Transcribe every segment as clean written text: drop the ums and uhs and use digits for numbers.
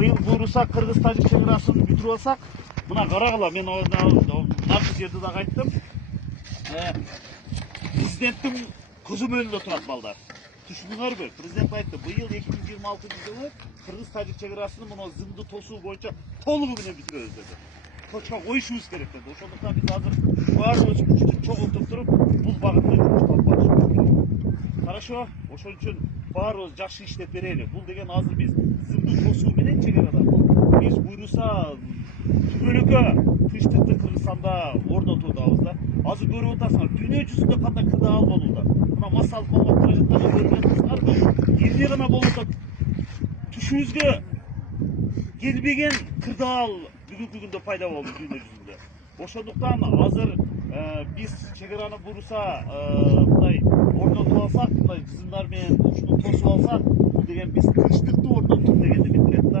быйыл буйруса Кыргыз-Тажик чекарасын бүтүрүп алсак, мына карагыла, мен наркы жерде да айттым. Президенттин көзөмөлүндө турат балдар. Түшүндүңөрбү? Президент айтты, быйыл 2026-жылы Кыргыз-Тажик чекарасын мына зымды тосуу боюнча толугу менен бүтүрөбүз деди. Точка коюшубуз керек деди. Ошондуктан биз азыр баарыбыз күчтү чогултуп туруп, бул багытта жумуш алып барышыбыз керек. Хорошо, ошон үчүн баарыбыз жакшы иштеп берели. Бул деген азыр биз зымды тосуу менен чекарада. Биз буйруса түбөлүккө тынчтыкты Кыргызстанда орнотуп атабыз да. Азыр көрүп атасыңар, дүйнө жүзүндө кандай кырдаал болууда. Мына массалык болгон каражаттарды көрүп жатасыңарбы? Эмне гана болуп атат? Түшүбүзгө келбеген кырдаал бүгүнкү күндө пайда болду дүйнө жүзүндө. Ошондуктан азыр биз чекараны буйруса мындай орнотуп алсак, мындай зымдар менен ушуну тосуп алсак, бул деген биз тынчтыкты орноттук дегенди билдирет да.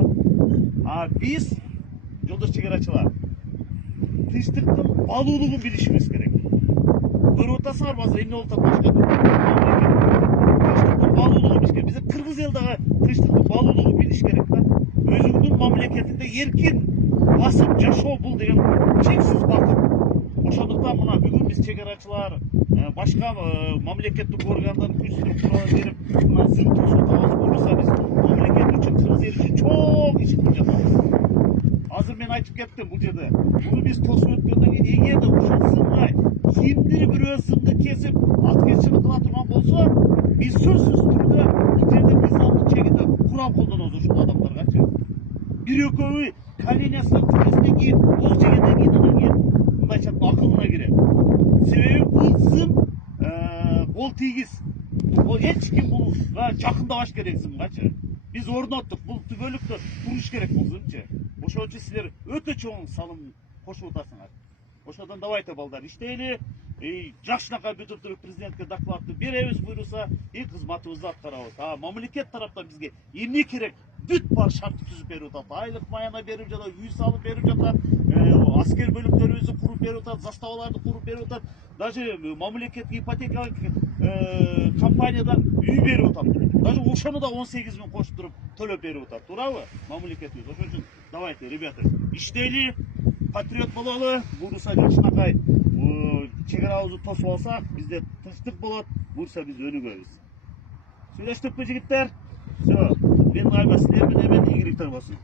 Биз жолдош чекарачылар, тынчтыктын баалуулугун билишибиз керек. Көрүп атасыңарбы азыр эмне болуп атат башка тынчтыктын баалуулугун билиш керек. Биз Кыргыз эл дагы тынчтыктын баалуулугун билиш керек да. Өзүңдүн мамлекетинде эркин басып жашоо бул деген чексиз бакыт. Ошондуктан мына бүгүн биз чекарачылар башка мамлекеттик органдардын күчүн сурап берип, мына зым тосуп атабыз. Буюрса биз мамлекет үчүн, Кыргыз эл үчүн чоң иш кылып жатабыз. Азыр мен айтып кеттим бул жерде. Буну биз тосуп өткөндөн кийин эгерде ушул зымга кимдир бирөө зымды кесип, аткезчилик кыла турган болсо, биз сөзсүз түрдө бул жерде мыйзамдын чегинде курам колдонобуз ушул адамдаргачы. Бир экөөбү коленясынан түгөсүнөн кийин, ол жегенден кийин анан кийин мындайча акылына кирет. Себеби бул зым кол тийгиз. Эч ким булга жакындабаш керек зымгачы. Биз орноттук, бул түбөлүктө туруш керек бул зымчы. Ошон үчүн силер өтө чоң салым кошуп атасыңар. Ошондон давайте балдар иштейли. Жакшынакай бүтүп туруп президентке докладты беребиз буйруса, кызматыбызды аткарабыз. Мамлекет тараптан бизге эмне керек? Бүт бар шартты түзүп берип атат. Айлык маяна берип жатат, үй салып берип жатат, аскер бөлүктөрүбүздү куруп берип атат, заставаларды куруп берип атат. Даже мамлекеттик ипотекалык компаниядан үй берип атат. Даже ошону да 18 миң кошуп туруп төлөп берип атат. Туурабы? Мамлекетибиз. Ошон үчүн давайте, ребята, иштейли, патриот бололу. Буюрса жакшынакай чекарабызды тосуп алсак, бизде тынчтык болот. Буюрса биз өнүгөбүз. Сүйлөштүкпү жигиттер? Все. Мен силер менен игиликтер болсун.